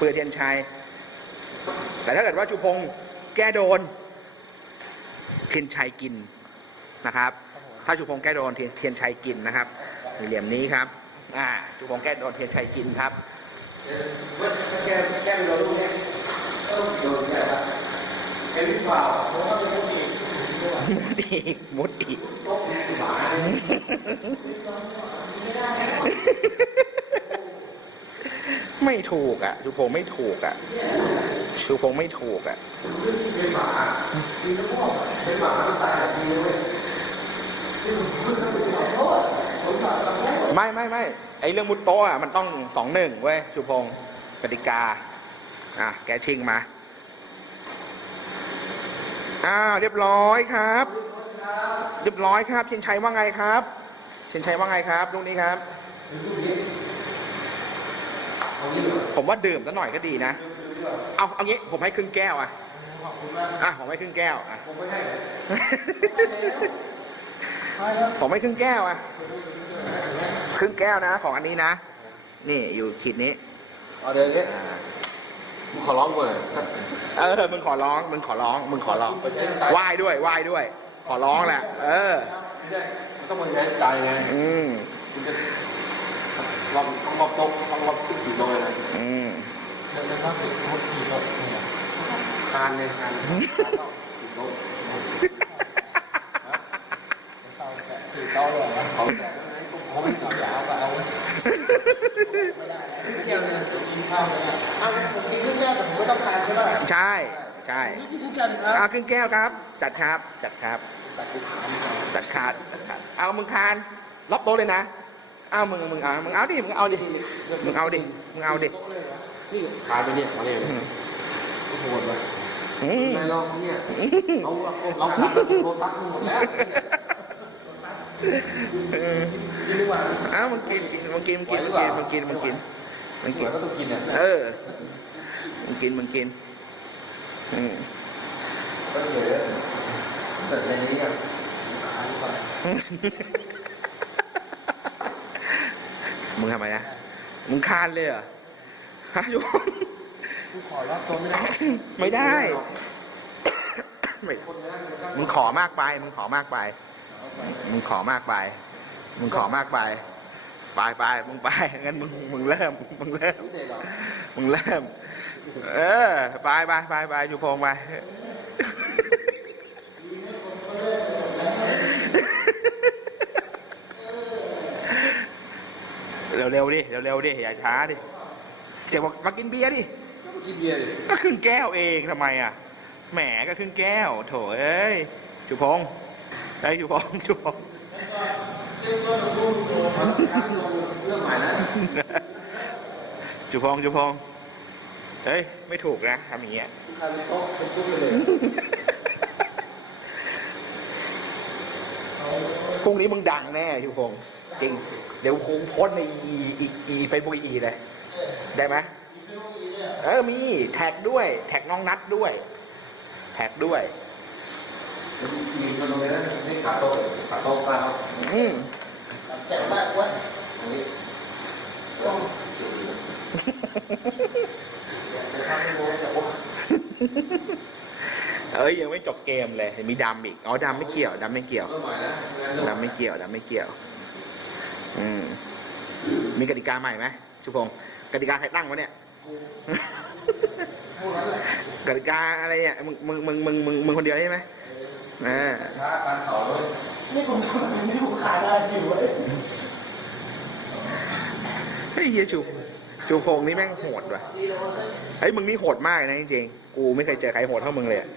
คุยกับเทียนชัย แต่ถ้าเกิดว่าชูพงศ์แก้โดน เทียนชัยกินนะครับ ถ้าชูพงศ์แก้โดนเทียนเทียนชัยกินนะครับมีเหลี่ยมนี้ครับ อ่าชูพงศ์แก้โดนเทียนชัยกินครับแกแกโดนลูกเนี่ยโดนแกครับเอ็นเปล่าเพราะว่าเป็นลูกอีกมุดอีกมุดอีกหมา ไม่ถูกอะชูพงไม่ถูกอะชูพงไม่ถูกอะไม่ไม่ไม่ไอเรื่องมุดโต๊ะอะมันต้องสองหนึ่งเว้ยชูพงศ์กติกา อะ แกชิงมา อ้าวเรียบร้อยครับ เรียบร้อยครับเชนชัยว่าไงครับเชนชัยว่าไงครับลูกนี้ครับ ผมว่าดื่มสักหน่อยก็ดีนะ เอาเอางี้ผมให้ครึ่งแก้วอะขอบคุณมากอะผมให้ครึ่งแก้วอะผมไม่ให้เลยผมให้ครึ่งแก้วอะ ครึ่งแก้วนะ ของอันนี้นะ นี่อยู่ขีดนี้เอาเดี๋ยวนี้มึงขอร้องกูหน่อยเออมึงขอร้อง มึงขอร้อง มึงขอร้องไหว้ด้วยไหว้ด้วย ขอร้องแหละ เออไม่ใช่มันต้องมาใช้ใจไง อืม คุณจะลองต้องมาโต๊ะต้องมาสิบสี่โต๊ะเลยนะอืมเดี๋ยวต้องสิบโต๊ะสี่โต๊ะเนี่ยทานเลยทานสี่โต๊ะเตาแกะสี่โต๊ะเลยนะเขาแกะไหนเขาไม่ต่อยาวก็เอาไม่ได้เที่ยวเนี่ยกินข้าวเลยนะอ้าผมกินครึ่งแก้วแต่ผมไม่ต้องทานใช่ไหมใช่ใช่นี่ครึ่งแก้วครับเอาครึ่งแก้วครับ จัดครับจัดครับสัตว์กูถามก่อนจัดขาดจัดขาดเอามึงคานล็อกโต๊ะเลยนะ อามึงมึงเอามึงเอาดิมึงเอาดิมึงเอาดิมึงเอาดินี่ขายไปเนี่ยมาเนี่ยอืมโอ้โหเลยอืมนายลองเนี่ยเราเราทำโคตัสหมดแล้วอืมกินดีกว่าเอามึงกินกินมึงกินมึงกินมึงกินมึงกินมึงกินมึงกินก็ต้องกินเนี่ยเออมึงกินมึงกินอืมก็เหลือแต่ในนี้ก็ขายไป มึงทำไมนะ มึงคานเลยเหรอฮะโยมกูขอรับตัวไม่ได้ ไม่ได้ ไม่คนนั้นมันก็มึงขอมากไป มึงขอมากไป มึงขอมากไป มึงขอมากไป ไปไปมึงไป งั้นมึงมึงเริ่ม มึงเริ่มไม่ได้หรอกมึงเริ่ม เออ ไปไปไปไปอยู่พงไป เร็วๆดิ เร็วๆดิ อย่าช้าดิเดี๋ยวบอกมากินเบียร์ดิ ก็กินเบียร์ดิก็ครึ่งแก้วเองทำไมอะ แหมก็ครึ่งแก้ว โถเอ้ย จุพงษ์ไอ้ยจุพงษ์จุพงษ์เรื่องใหม่นะจุพงษ์จุพงษ์เฮ้ย ไม่ถูกนะทำอย่างเงี้ยคาริโต๊ะเป็นปุ๊บไปเลย พรุ่งนี้มึงดังแน่จุพงจริง เดี๋ยวคงโพสต์ในอีอีอีเฟซบุ๊กอีเลย ได้ไหมเออมีแท็กด้วย แท็กน้องนัดด้วย แท็กด้วยมีคนตรงนี้นะนี่ขาโต๊ะขาโต๊ะกลางอืมแจกมากวะตรงนี้ต้องจุดนี้จะทำให้โมจะว่า เอ้ยยังไม่จบเกมเลยมีดำอีกอ๋อดำไม่เกี่ยวดำไม่เกี่ยวดำไม่เกี่ยวดำไม่เกี่ยว อืม มีกติกาใหม่ไหมชุพงกติกาใครตั้งวะเนี่ยกติกาอะไรเนี่ยมึงมึงมึงมึงมึงมึงคนเดียวใช่ไหมอ่าช้าการต่อเลยนี่ผมทำนี่ผมขายได้อยู่เว้ยเฮ้ยเฮียชู ชูพงนี่แม่งโหดว่ะเฮ้ยมึงนี่โหดมากนะจริงๆ กูไม่เคยเจอใครโหดเท่ามึงเลยอะ